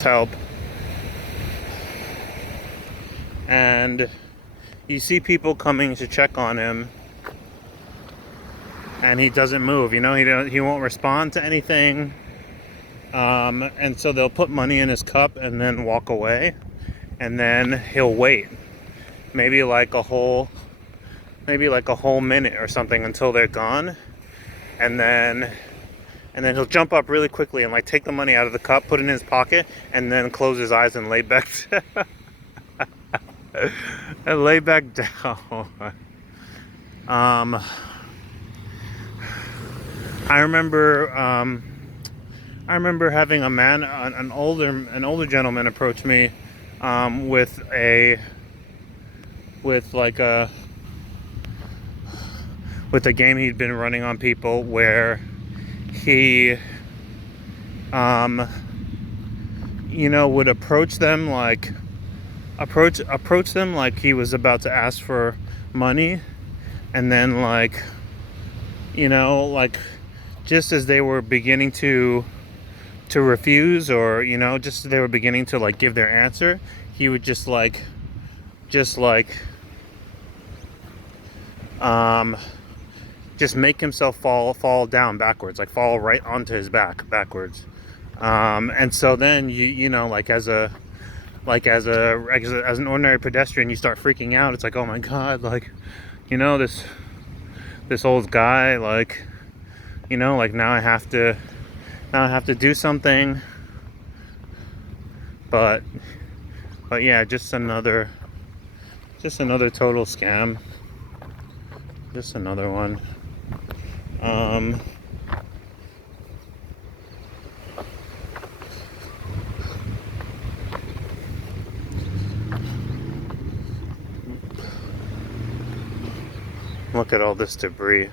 help, and you see people coming to check on him, and he doesn't move. He won't respond to anything, and so they'll put money in his cup and then walk away, and then he'll wait, maybe like a whole minute or something until they're gone, and then he'll jump up really quickly and like take the money out of the cup, put it in his pocket, and then close his eyes and lay back and lay back down. I remember having a man, an older gentleman, approach me with a game he'd been running on people, where he would approach them like he was about to ask for money, and then just as they were beginning to refuse, or just as they were beginning to like give their answer, he would just make himself fall down backwards, like fall right onto his back backwards. And so then as an ordinary pedestrian, you start freaking out. It's like, oh my God, this old guy, now I have to do something. But yeah, just another total scam. Just another one. Look at all this debris.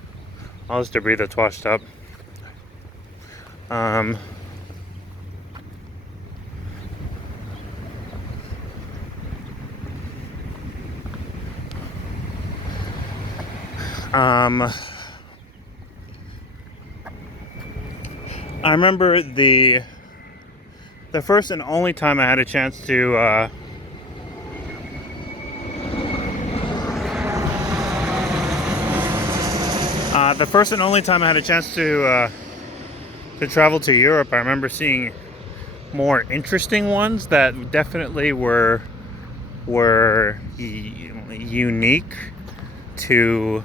All this debris that's washed up. I remember the first and only time I had a chance to travel to Europe. I remember seeing more interesting ones that definitely were unique to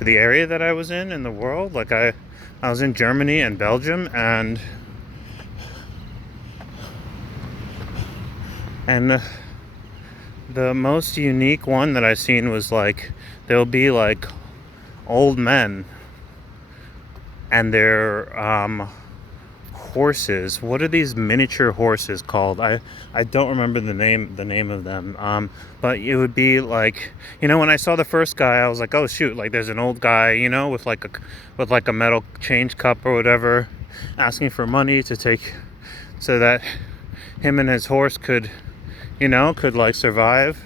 the area that I was in the world. Like I was in Germany and Belgium, and the most unique one that I've seen was like there'll be like old men and their horses. What are these miniature horses called? I don't remember the name of them. But it would be like, when I saw the first guy, I was like, oh shoot, like there's an old guy, with like a metal change cup or whatever, asking for money to take, so that him and his horse could like survive.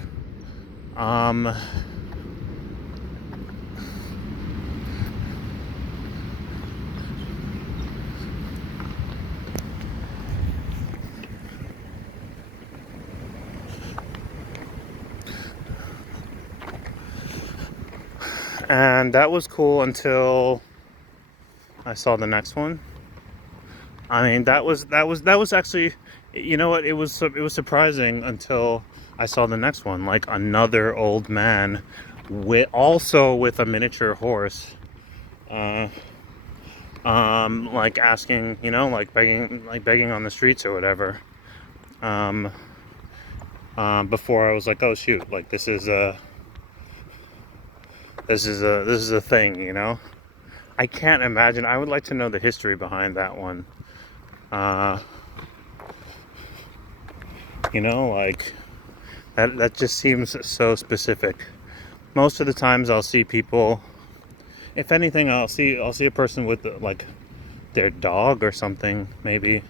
And that was cool until I saw the next one. I mean, that was actually, what, it was surprising until I saw the next one, like another old man with a miniature horse, like asking, begging on the streets or whatever. Before I was like, oh shoot, like this is a thing, I can't imagine. I would like to know the history behind that one. Like that just seems so specific. Most of the times I'll see people, if anything, I'll see a person with like their dog or something, maybe,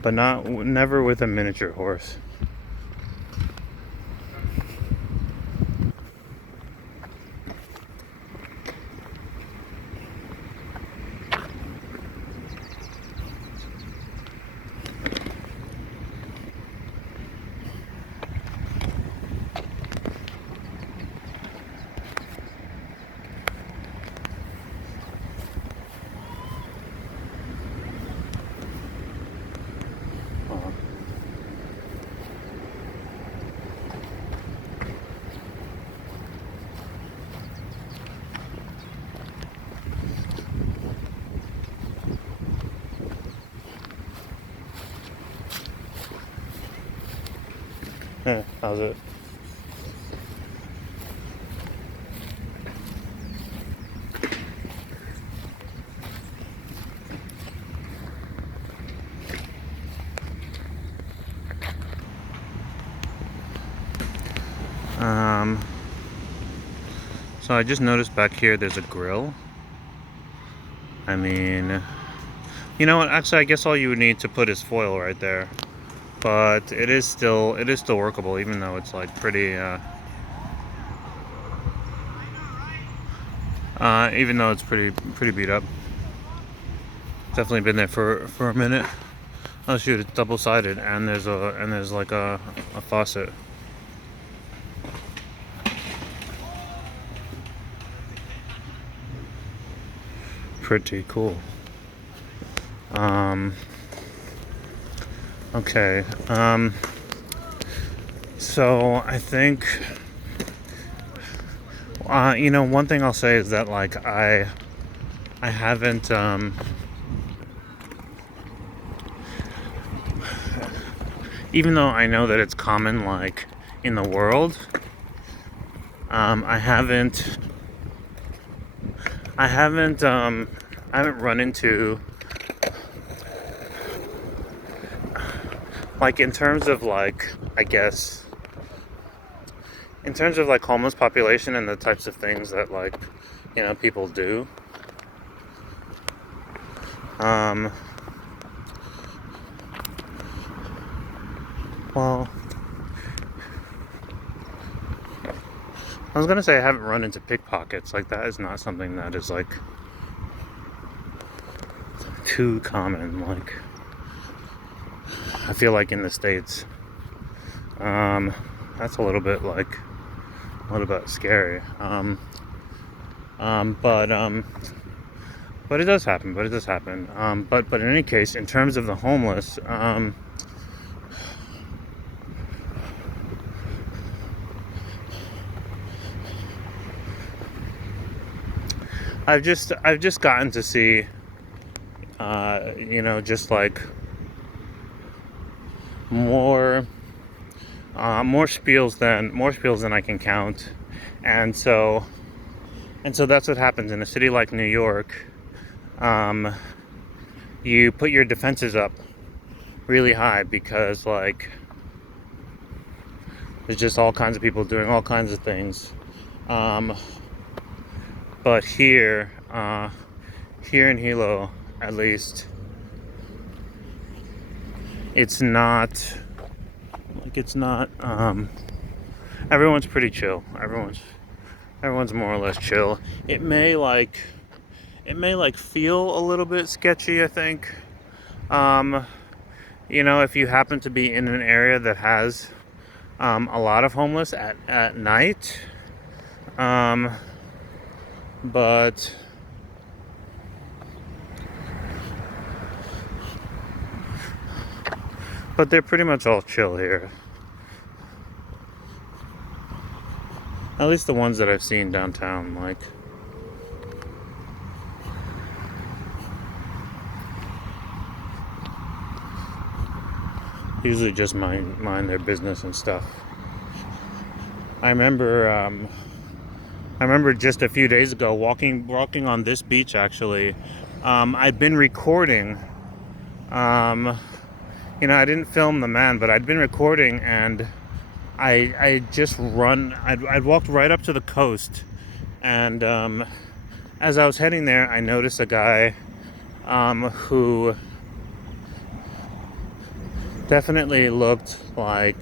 but never with a miniature horse. How's it? So I just noticed back here there's a grill. I mean, you know what? Actually, I guess all you would need to put is foil right there. But it is still workable, even though it's like pretty even though it's pretty beat up. Definitely been there for a minute. Oh shoot, it's double-sided, and there's like a faucet. Pretty cool. Okay. So I think you know, one thing I'll say is that like I haven't even though I know that it's common like in the world, I haven't run into, like, in terms of like, I guess in terms of like homeless population and the types of things that, like, you know, people do. Well, I was gonna say I haven't run into pickpockets. Like, that is not something that is like too common. Like, I feel like in the States, that's a little bit scary. But it does happen. But in any case, in terms of the homeless, I've just gotten to see, you know, just like more spiels than I can count, and so that's what happens in a city like New York. You put your defenses up really high because, like, there's just all kinds of people doing all kinds of things. But here in Hilo, at least, it's not everyone's pretty chill. Everyone's more or less chill. It may feel a little bit sketchy, I think. You know, if you happen to be in an area that has a lot of homeless at night. But they're pretty much all chill here. At least the ones that I've seen downtown, like. Usually just mind their business and stuff. I remember just a few days ago walking on this beach, actually. I'd been recording. You know, I didn't film the man, but I'd been recording, and I'd walked right up to the coast, and as I was heading there, I noticed a guy who definitely looked like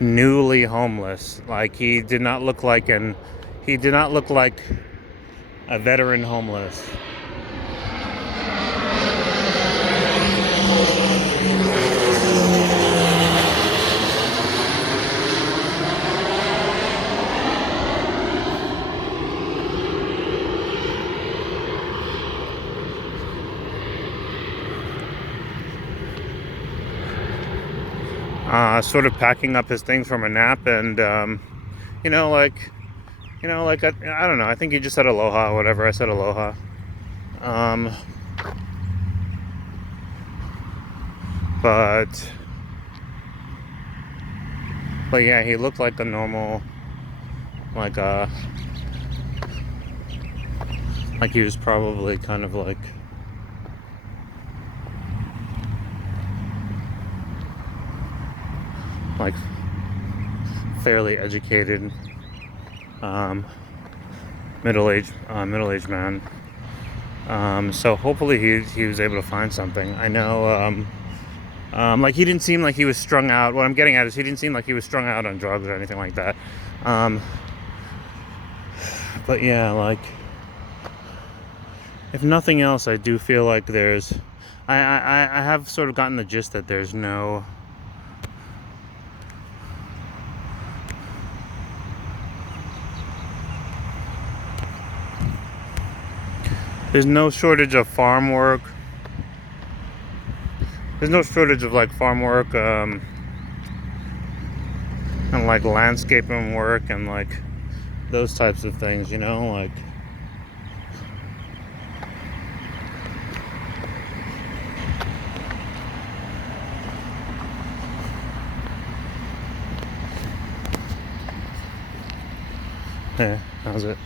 newly homeless. Like, he did not look like a veteran homeless. Sort of packing up his things from a nap, and you know, like I don't know. I think he just said aloha or whatever. I said aloha. But But yeah, he looked like a normal, like he was probably kind of like fairly educated, middle-aged man. So hopefully he was able to find something. I know, like he didn't seem like he was strung out. What I'm getting at is he didn't seem like he was strung out on drugs or anything like that. But yeah, like if nothing else, I do feel like I have sort of gotten the gist that there's no shortage of farm work. There's no shortage of like farm work, and like landscaping work and like those types of things, you know, like yeah, how's it?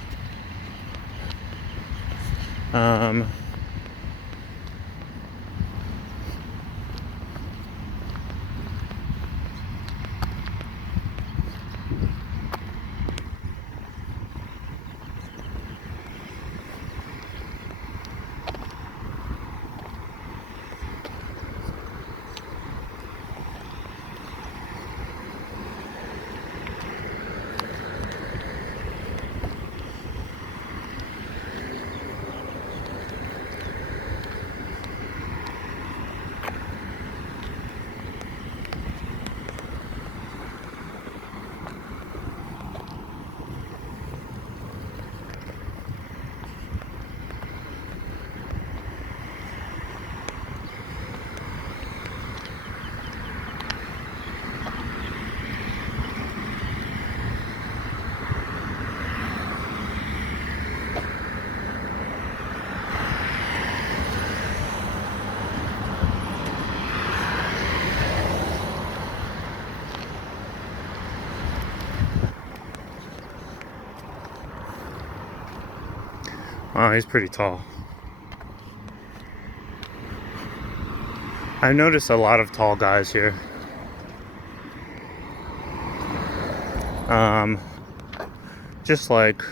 Oh, he's pretty tall. I've noticed a lot of tall guys here. Just like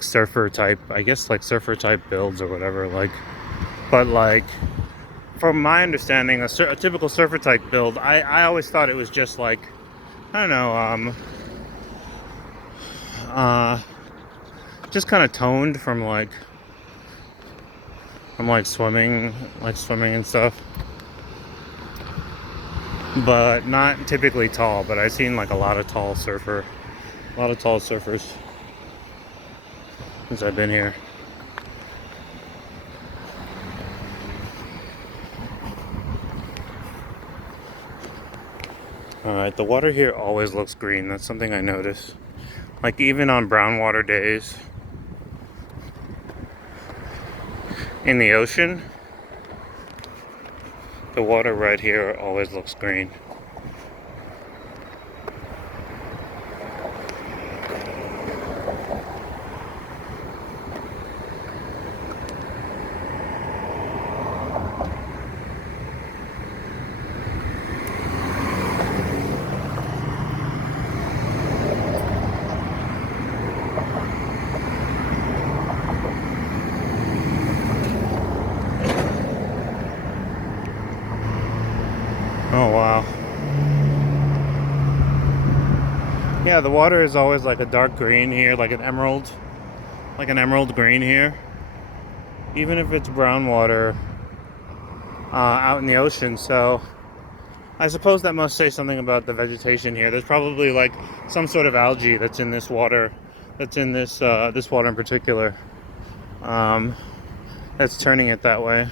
surfer type, I guess, like surfer type builds or whatever. Like, but like from my understanding, a typical surfer type build, I always thought it was just like, I don't know, just kind of toned from swimming and stuff, but not typically tall. But I've seen like a lot of tall surfers since I've been here. Alright, the water here always looks green. That's something I notice. Like even on brown water days in the ocean, the water right here always looks green. Oh wow. Yeah, the water is always like a dark green here, like an emerald green here. Even if it's brown water out in the ocean. So I suppose that must say something about the vegetation here. There's probably like some sort of algae that's in this water, that's in this water in particular, that's turning it that way.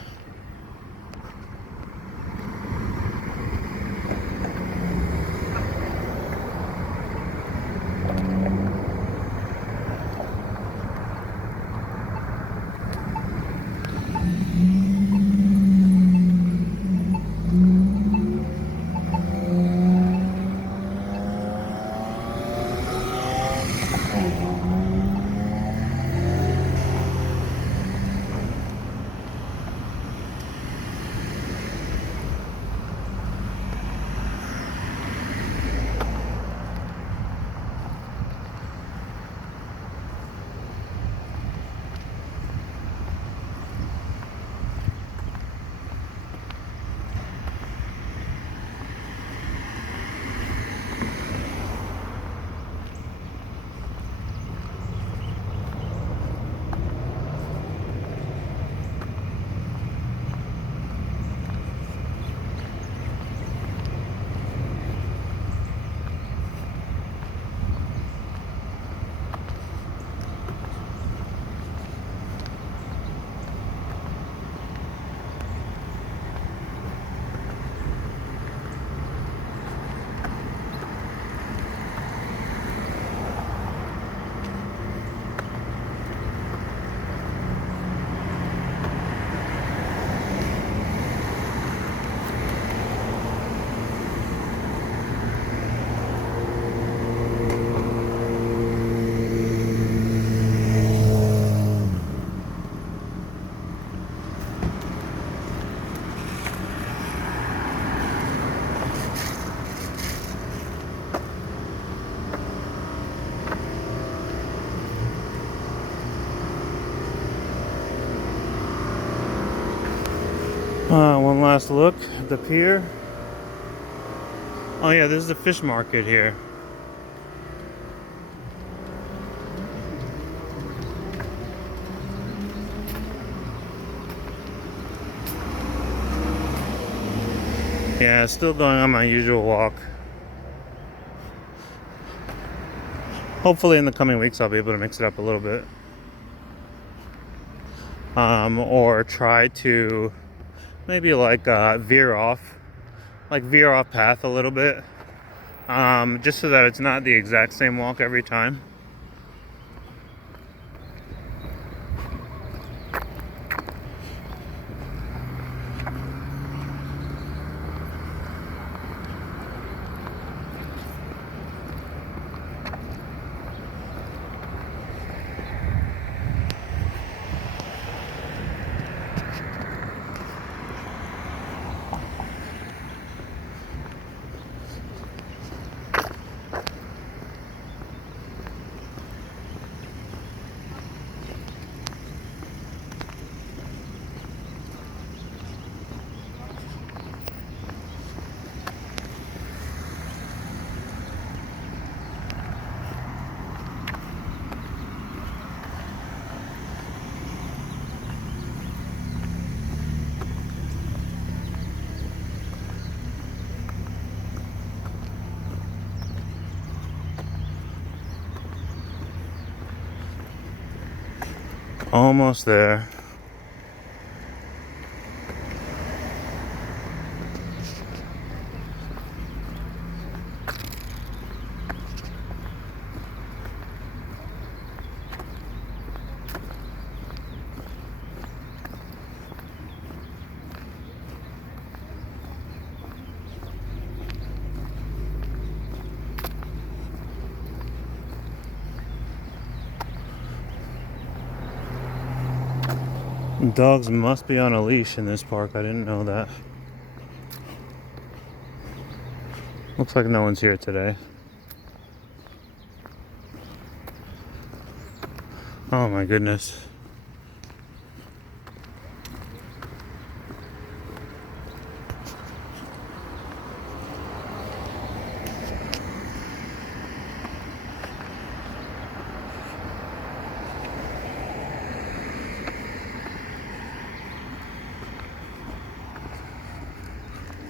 One last look at the pier. Oh yeah, this is the fish market here. Yeah, still going on my usual walk. Hopefully in the coming weeks I'll be able to mix it up a little bit. Or try to maybe like veer off path a little bit. Just so that it's not the exact same walk every time. Almost there. Dogs must be on a leash in this park. I didn't know that. Looks like no one's here today. Oh my goodness.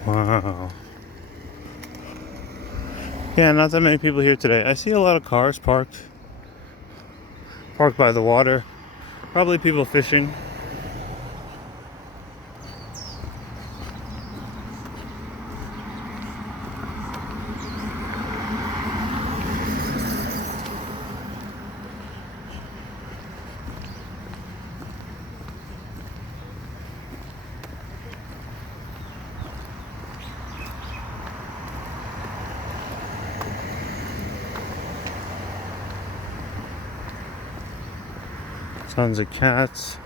Wow. Yeah, not that many people here today. I see a lot of cars parked by the water. Probably people fishing. Tons of cats.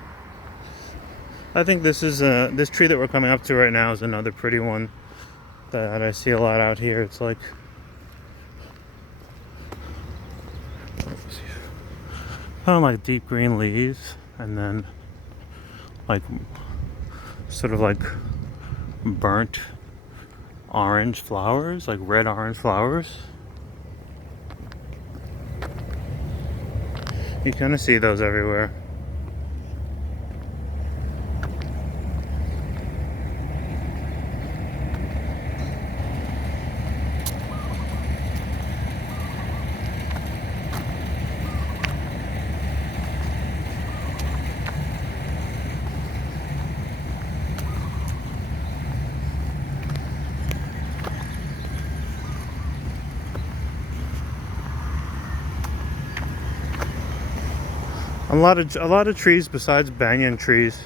I think this is this tree that we're coming up to right now is another pretty one that I see a lot out here. It's like kind of like deep green leaves and then like sort of like burnt orange flowers, like red orange flowers. You kind of see those everywhere. A lot of trees besides banyan trees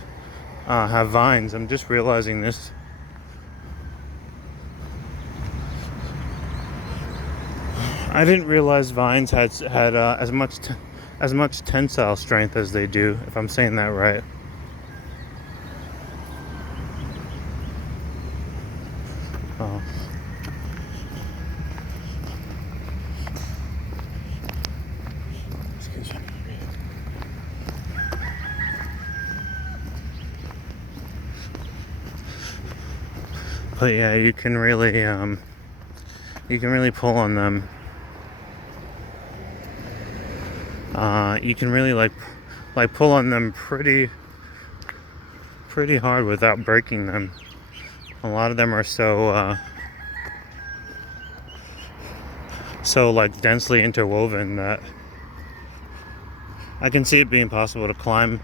have vines. I'm just realizing this. I didn't realize vines had as much tensile strength as they do, if I'm saying that right. Oh. Excuse me. But yeah, you can really pull on them. You can really like pull on them pretty hard without breaking them. A lot of them are so like densely interwoven that I can see it being possible to climb